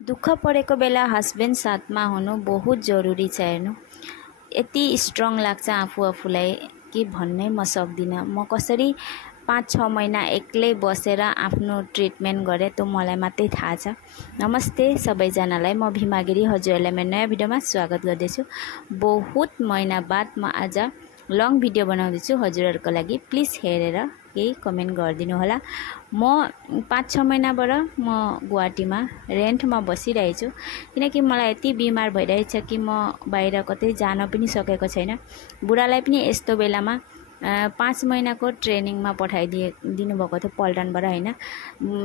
दुःख परेको बेला हस्बेन्ड साथमा हुनु बहुत जरुरी छ। हेर्नु यति स्ट्रङ लाग्छ आफूलाई कि भन्नै म सक्दिनँ। म कसरी 5-6 महिना एक्लै बसेर आफ्नो ट्रिटमेन्ट गरे त मलाई मात्रै थाहा छ। नमस्ते सबैजनालाई, म भीमा गिरी हजुरहरूलाई मेरो नयाँ भिडियोमा स्वागत गर्दैछु। बहुत महिना बाद म आज लङ भिडियो बनाउँदैछु हजुरहरूको लागि। प्लिज हेरेर केही कमेन्ट गरिदिनु होला। म 5-6 महिनाबाट म गुवाहाटीमा रेन्टमा बसिरहेको छु, किनकि मलाई यति बिमार भइरहेछ कि म बाहिर कतै जान पनि सकेको छैन। बुढालाई पनि यस्तो बेलामा 5 महिनाको ट्रेनिङमा दिनु भएको थियो पल्टनबाट, हैन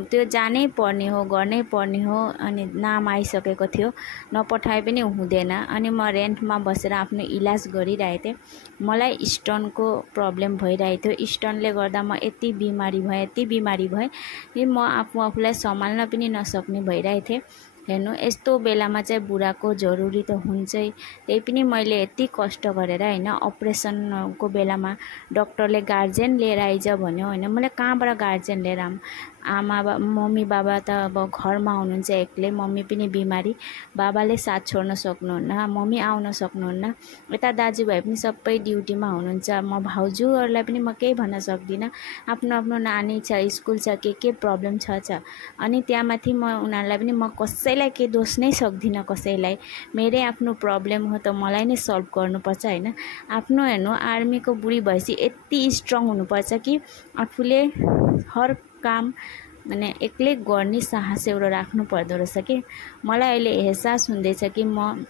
त्यो जानै पर्ने हो, गर्नै पर्ने हो। अनि नाम आइसकेको थियो, नपठाए पनि हुँदैन। अनि म रेन्टमा बसेर आफ्नो इलाज गरिरहेको थिएँ। मलाई स्टोनको प्रब्लम भइरहेको थियो। स्टोनले गर्दा म यति बिमारी भएँ कि म आफूलाई सम्हाल्न पनि नसक्ने भइरहेको थिएँ। हेर्नु यस्तो बेलामा चाहिँ बुढाको जरुरी त हुन्छै। त्यही पनि मैले यति कष्ट गरेर हैन अपरेसनको बेलामा डाक्टरले गार्जियन लिएर आइज भन्यो, हैन मैले कहाँबाट गार्जियन लिएर मम्मी बाबा त अब घरमा हुनुहुन्छ एक्लै, मम्मी पनि बिमारी, बाबाले साथ छोड्न सक्नुहुन्न, मम्मी आउन सक्नुहुन्न, यता दाजुभाइ पनि सबै ड्युटीमा हुनुहुन्छ। म भाउजूहरूलाई पनि म केही भन्न सक्दिनँ, आफ्नो नानी छ, स्कुल छ, के प्रब्लम छ। अनि त्यहाँमाथि म उनीहरूलाई पनि म कसैलाई के दोष नै सक्दिनँ कसैलाई। मेरै आफ्नो प्रब्लम हो त मलाई नै सल्भ गर्नुपर्छ, हैन। आफ्नो हेर्नु आर्मीको बुढी भएपछि यति स्ट्रङ हुनुपर्छ कि आफूले हर काम माने एक्लै गर्ने साहस एउटा राख्नु पर्दो रहेछ कि। मलाई अहिले एहसास हुँदैछ कि म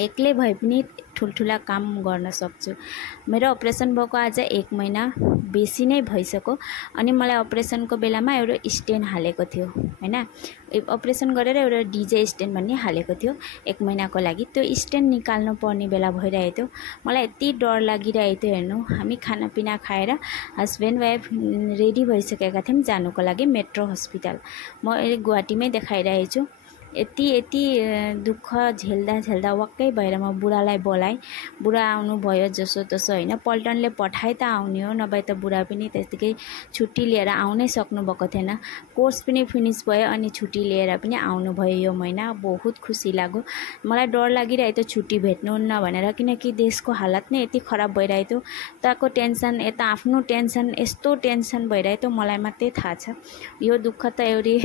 एक्लै भए पनि ठुल्ठुला काम गर्न सक्छु। मेरो अपरेसन भएको आज 1 महिना बेसी नै भइसक्यो। अनि मलाई अपरेसनको बेलामा एउटा स्टेन हालेको थियो, हैन अपरेसन गरेर एउटा डिजे स्टेन भन्ने हालेको थियो 1 महिनाको लागि। त्यो स्टेन निकाल्नु पर्ने बेला भइरहेको थियो। मलाई यति डर लागिरहेको थियो। हेर्नु हामी खानापिना खाएर हस्बेन्ड वाइफ रेडी भइसकेका थियौँ जानुको लागि मेट्रो हस्पिटल। म अहिले गुवाहाटीमै देखाइरहेको छु। यति दुःख झेल्दा वाक्कै भएर म बुढालाई बोलाएँ। बुढा आउनु भयो जसो तसो, हैन पल्टनले पठाए त आउने हो, नभए त बुढा पनि त्यतिकै छुट्टी लिएर आउनै सक्नु भएको थिएन। कोर्स पनि फिनिस भयो अनि छुट्टी लिएर पनि आउनु भयो यो महिना। बहुत खुसी लाग्यो। मलाई डर लागिरहेको थियो छुट्टी भेट्नुहुन्न भनेर, किनकि देशको हालत नै यति खराब भइरहेको थियो। उताको टेन्सन, यता आफ्नो टेन्सन, यस्तो टेन्सन भइरहेको थियो मलाई मात्रै थाहा छ। यो दुःख त एउटी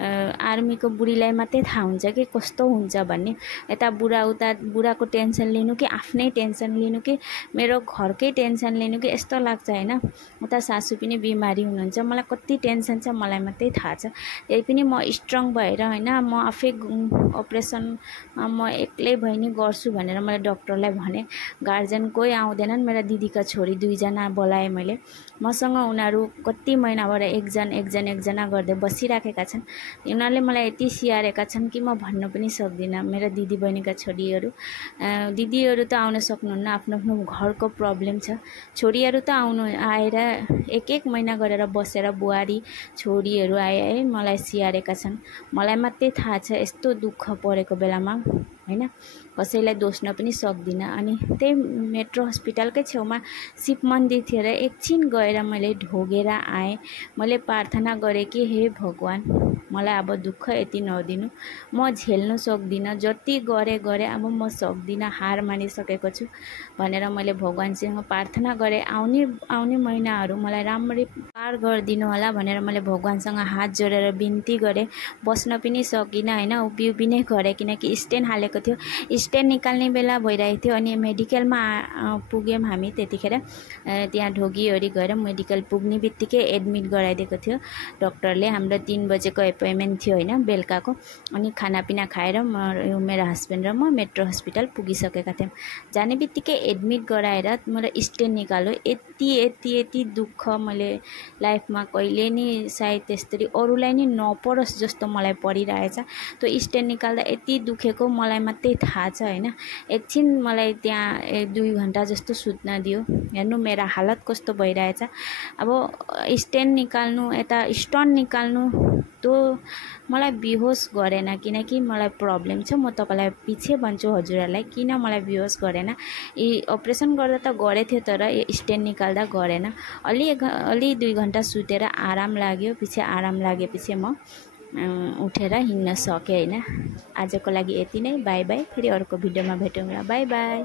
आर्मीको बुढीलाई मात्रै थाहा हुन्छ कि कस्तो हुन्छ भन्ने। यता बुढाको टेन्सन लिनु कि आफ्नै टेन्सन लिनु कि मेरो घरकै टेन्सन लिनु कि यस्तो लाग्छ, हैन। उता सासू पनि बिमारी हुनुहुन्छ, मलाई कति टेन्सन छ मलाई मात्रै थाहा छ। त्यही पनि म स्ट्रङ भएर, हैन म आफै अपरेसन म एक्लै भए नि गर्छु भनेर मैले डाक्टरलाई भने। गार्जियन कोही आउँदैनन्, मेरा दिदीका छोरी 2 जना बोलाएँ मैले। मसँग उनीहरू कति महिनाबाट एकजना गर्दै बसिराखेका छन्। उनीहरूले मलाई यति स्याहारेका छन् कि म भन्न पनि सक्दिनँ। मेरा दिदी बहिनीका दिदीहरू त आउन सक्नुहुन्न, आफ्नो घरको प्रब्लम छ। छोरीहरू त आएर एक महिना गरेर बसेर बुहारी छोरीहरू आए है मलाई स्याहारेका छन्। मलाई मात्रै थाहा छ यस्तो दुःख परेको बेलामा, हैन कसैलाई दोष्न पनि सक्दिनँ। अनि त्यही मेट्रो हस्पिटलकै छेउमा शिव मन्दिर थियो र एकछिन गएर मैले ढोगेर आएँ। मैले प्रार्थना गरेँ कि हे भगवान मलाई अब दुःख यति नदिनु, म झेल्नु सक्दिनँ, जति गरे अब म सक्दिनँ, हार मानिसकेको छु भनेर मैले भगवानसँग प्रार्थना गरेँ। आउने महिनाहरू मलाई राम्ररी पार गरिदिनु होला भनेर मैले भगवानसँग हात जोडेर बिन्ती गरेँ। बस्न पनि सकिनँ, हैन उभिउभि नै गरेँ, किनकि स्टेन हालेको थियो। स्टेन निकाल्ने बेला भइरहेको थियो। अनि मेडिकलमा पुग्यौँ हामी त्यतिखेर। त्यहाँ ढोगीहरी गएर मेडिकल पुग्ने बित्तिकै एडमिट गराइदिएको थियो डाक्टरले। हाम्रो 3 बजेको एपोइन्टमेन्ट थियो, हैन बेलुकाको। अनि खानापिना खाएर मेरो हस्बेन्ड र म मेट्रो हस्पिटल पुगिसकेका थियौँ। जाने बित्तिकै एडमिट गराएर मेरो स्टेन निकाल्यो। यति दुःख मैले लाइफमा कहिले नि सायद त्यसरी अरूलाई नि नपरोस् जस्तो मलाई परिरहेछ। त्यो स्टेन निकाल्दा यति दुखेको मलाई मात्रै थाहा छ, हैन। एकछिन मलाई त्यहाँ 2 घन्टा जस्तो सुत्न दियो। हेर्नु मेरो हालत कस्तो भइरहेछ। अब स्टेन निकाल्नु, यता स्टोन निकाल्नु त्यो मलाई बेहोस गरेन, किनकि मलाई प्रब्लम छ। म तपाईलाई पछि भन्छु हजुरहरूलाई किन मलाई बेहोस गरेन। अपरेसन गर्दा त गरे थियो, तर स्टेन निकाल्दा गरेन। अलि 2 घन्टा सुतेर आराम लाग्यो। पछि आराम लागेपछि म उठेर हिँड्न सकेँ हैन। आजको लागि यति नै। By by. फेरि अर्को भिडियोमा भेटौँला। By by.